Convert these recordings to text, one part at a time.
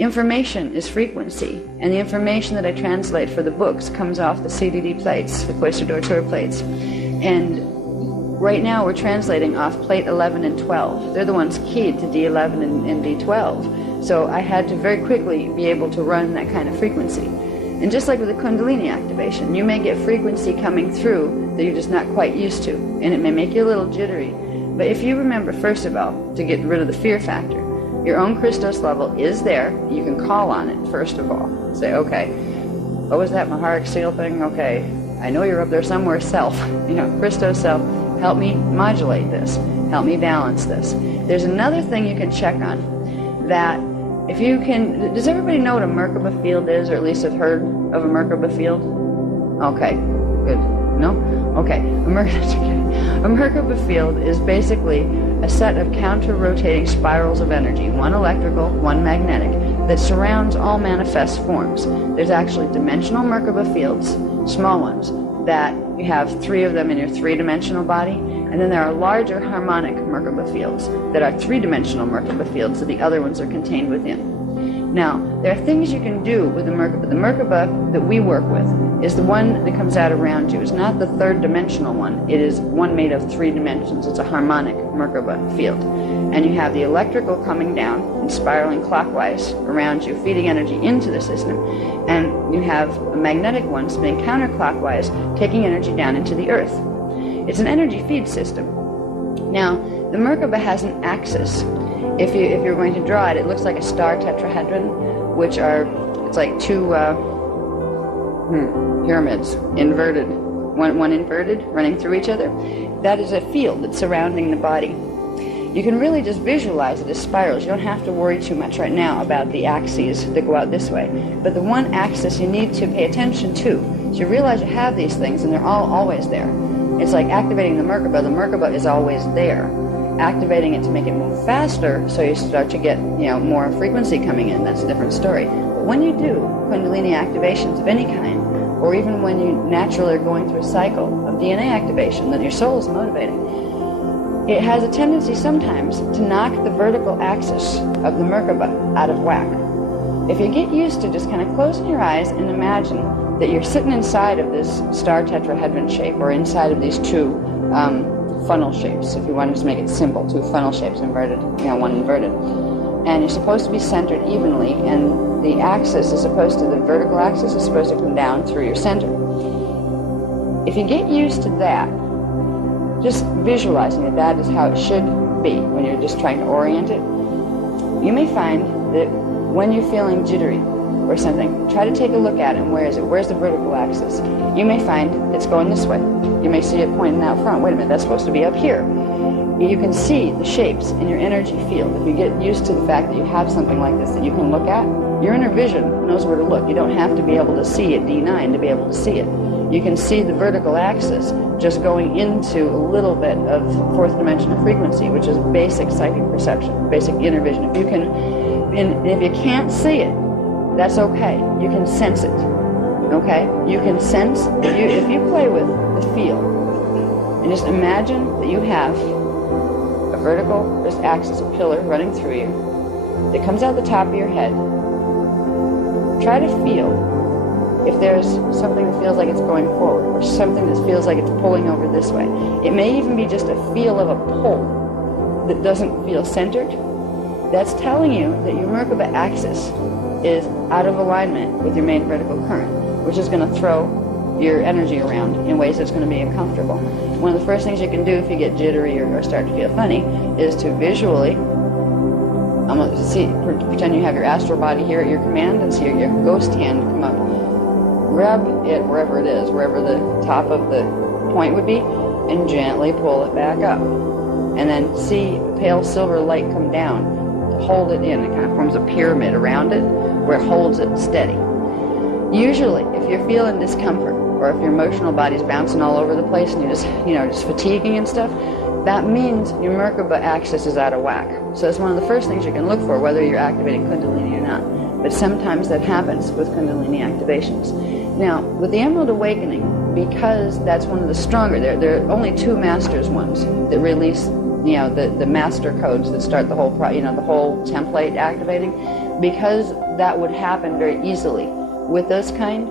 Information is frequency, and the information that I translate for the books comes off the CDD plates, the Cloister d'Ortour plates. And right now we're translating off plate 11 and 12. They're the ones keyed to D11 and D12. So I had to very quickly be able to run that kind of frequency. And just like with the Kundalini activation, you may get frequency coming through that you're just not quite used to, and it may make you a little jittery. But if you remember, first of all, to get rid of the fear factor, your own Christos level is there. You can call on it, first of all. Say, okay, what was that Maharic seal thing? Okay, I know you're up there somewhere, self. Christos self, help me modulate this. Help me balance this. There's another thing you can check on, that if you can, does everybody know what a Merkaba field is, or at least have heard of a Merkaba field? Okay, good. No? Okay. A Merkaba field is basically a set of counter-rotating spirals of energy, one electrical, one magnetic, that surrounds all manifest forms. There's actually dimensional Merkaba fields, small ones, that you have 3 of them in your 3-dimensional body, and then there are larger harmonic Merkaba fields that are 3-dimensional Merkaba fields that the other ones are contained within. Now, there are things you can do with the Merkaba. The Merkaba that we work with is the one that comes out around you. It's not the 3rd-dimensional one. It is one made of 3 dimensions. It's a harmonic Merkaba field. And you have the electrical coming down and spiraling clockwise around you, feeding energy into the system. And you have a magnetic one spinning counterclockwise, taking energy down into the earth. It's an energy feed system. Now, the Merkaba has an axis. If you're going to draw it, it looks like a star tetrahedron, which are, it's like 2 pyramids, inverted, one inverted, running through each other. That is a field that's surrounding the body. You can really just visualize it as spirals. You don't have to worry too much right now about the axes that go out this way. But the one axis you need to pay attention to, so you realize you have these things and they're always there. It's like activating the Merkaba is always there. Activating it to make it move faster, so you start to get more frequency coming in. That's a different story. But when you do Kundalini activations of any kind, or even when you naturally are going through a cycle of DNA activation that your soul is motivating, it has a tendency sometimes to knock the vertical axis of the Merkaba out of whack. If you get used to just kind of closing your eyes and imagine that you're sitting inside of this star tetrahedron shape, or inside of these 2 funnel shapes, if you want to just make it simple, 2 funnel shapes inverted, one inverted. And you're supposed to be centered evenly, and the axis is supposed to, the vertical axis is supposed to come down through your center. If you get used to that, just visualizing that that is how it should be when you're just trying to orient it, you may find that when you're feeling jittery or something, try to take a look at it, and where is it? Where's the vertical axis? You may find it's going this way. You may see it pointing out front. Wait a minute, that's supposed to be up here. You can see the shapes in your energy field. If you get used to the fact that you have something like this that you can look at, your inner vision knows where to look. You don't have to be able to see at D9 to be able to see it. You can see the vertical axis just going into a little bit of 4th dimensional frequency, which is basic psychic perception, basic inner vision. If you can, and if you can't see it, that's okay. You can sense it. Okay? You can sense, if you play with the field, and just imagine that you have a vertical, this axis, a pillar running through you, that comes out the top of your head. Try to feel if there's something that feels like it's going forward, or something that feels like it's pulling over this way. It may even be just a feel of a pull that doesn't feel centered. That's telling you that your Merkaba axis is out of alignment with your main vertical current, which is going to throw your energy around in ways that's going to be uncomfortable. One of the first things you can do if you get jittery or start to feel funny is to visually pretend you have your astral body here at your command, and see your ghost hand come up. Grab it wherever it is, wherever the top of the point would be, and gently pull it back up. And then see a pale silver light come down to hold it in. It kind of forms a pyramid around it where it holds it steady. Usually, if you're feeling discomfort, or if your emotional body's bouncing all over the place and you're just fatiguing and stuff, that means your Merkaba axis is out of whack. So that's one of the first things you can look for, whether you're activating Kundalini or not. But sometimes that happens with Kundalini activations. Now, with the Emerald Awakening, because that's one of the stronger, there are only 2 masters ones that release, the master codes that start the whole, the whole template activating. Because that would happen very easily with this kind.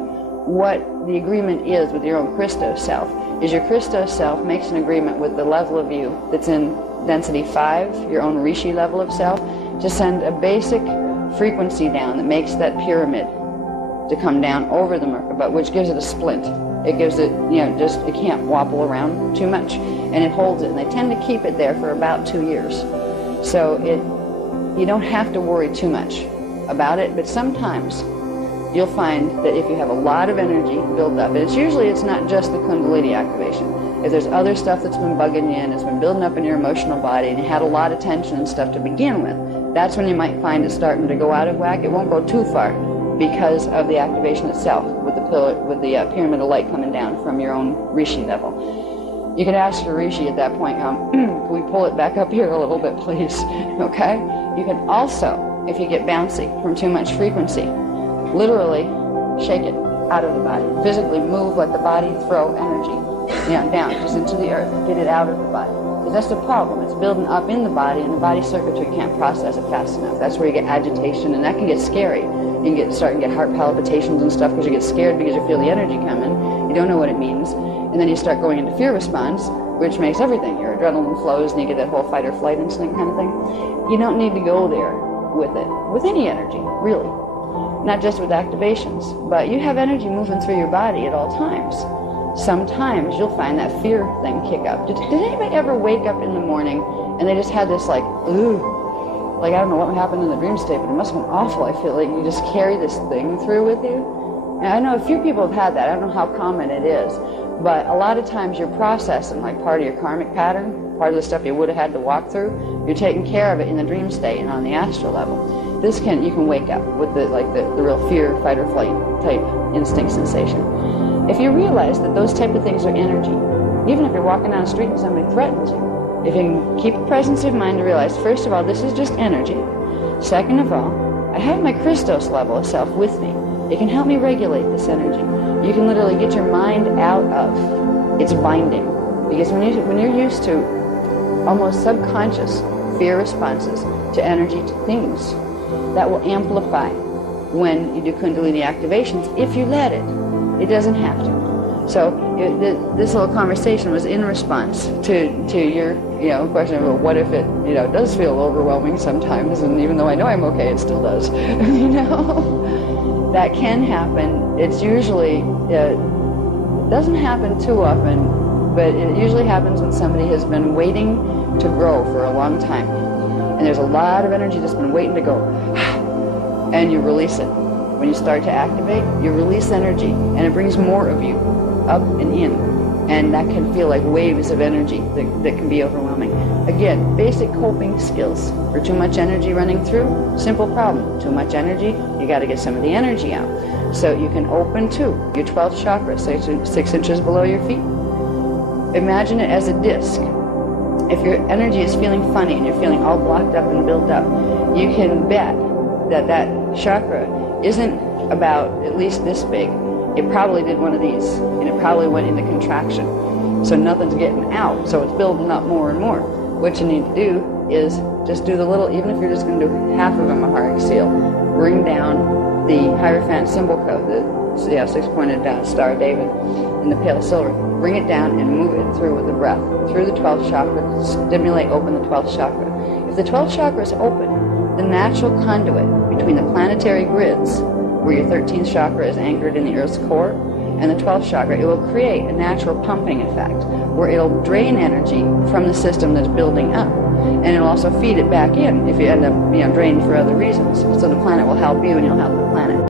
What the agreement is with your own Christos self is your Christos self makes an agreement with the level of you that's in density 5, your own Rishi level of self, to send a basic frequency down that makes that pyramid to come down over the Merkaba, which gives it a splint. It gives it, just, it can't wobble around too much, and it holds it, and they tend to keep it there for about 2 years. So you don't have to worry too much about it, but sometimes you'll find that if you have a lot of energy built up, and it's not just the Kundalini activation. If there's other stuff that's been bugging you and it's been building up in your emotional body and you had a lot of tension and stuff to begin with, that's when you might find it starting to go out of whack. It won't go too far because of the activation itself with the pyramid of light coming down from your own Rishi level. You can ask your Rishi at that point, can we pull it back up here a little bit, please? Okay? You can also, if you get bouncy from too much frequency, literally shake it out of the body. Physically move, let the body throw energy down, just into the earth. Get it out of the body. Because that's the problem. It's building up in the body, and the body circuitry can't process it fast enough. That's where you get agitation, and that can get scary. You can start to get heart palpitations and stuff because you get scared because you feel the energy coming. You don't know what it means. And then you start going into fear response, which makes everything. Your adrenaline flows, and you get that whole fight or flight instinct kind of thing. You don't need to go there with it, with any energy, really. Not just with activations, but you have energy moving through your body at all times. Sometimes you'll find that fear thing kick up. Did anybody ever wake up in the morning and they just had this like, ooh, like I don't know what happened in the dream state, but it must have been awful. I feel like you just carry this thing through with you. And I know a few people have had that. I don't know how common it is, but a lot of times you're processing like part of your karmic pattern, part of the stuff you would have had to walk through. You're taking care of it in the dream state and on the astral level. You can wake up with the real fear, fight or flight type instinct sensation. If you realize that those type of things are energy, even if you're walking down the street and somebody threatens you, if you can keep a presence of mind to realize, first of all, this is just energy. Second of all, I have my Christos level of self with me. It can help me regulate this energy. You can literally get your mind out of its binding. Because when you're used to almost subconscious fear responses to energy, to things, that will amplify when you do Kundalini activations, if you let it. It doesn't have to. So this little conversation was in response to your question of, well, what if it does feel overwhelming sometimes, and even though I know I'm okay, it still does. That can happen. It's usually it doesn't happen too often, but it usually happens when somebody has been waiting to grow for a long time. And there's a lot of energy that's been waiting to go, and you release it. When you start to activate, you release energy, and it brings more of you up and in. And that can feel like waves of energy that can be overwhelming. Again, basic coping skills. For too much energy running through, simple problem. Too much energy, you got to get some of the energy out. So you can open to your 12th chakra, 6 inches below your feet. Imagine it as a disc. If your energy is feeling funny and you're feeling all blocked up and built up, you can bet that chakra isn't about at least this big. It probably did one of these, and it probably went into contraction. So nothing's getting out, so it's building up more and more. What you need to do is just do the little, even if you're just going to do half of a Maharic seal, bring down the Hierophant symbol code, the 6-pointed Star of David in the pale silver. Bring it down and move it through with the breath, through the 12th chakra, stimulate, open the 12th chakra. If the 12th chakra is open, the natural conduit between the planetary grids, where your 13th chakra is anchored in the Earth's core, and the 12th chakra, it will create a natural pumping effect, where it'll drain energy from the system that's building up, and it'll also feed it back in if you end up drained for other reasons. So the planet will help you, and you'll help the planet.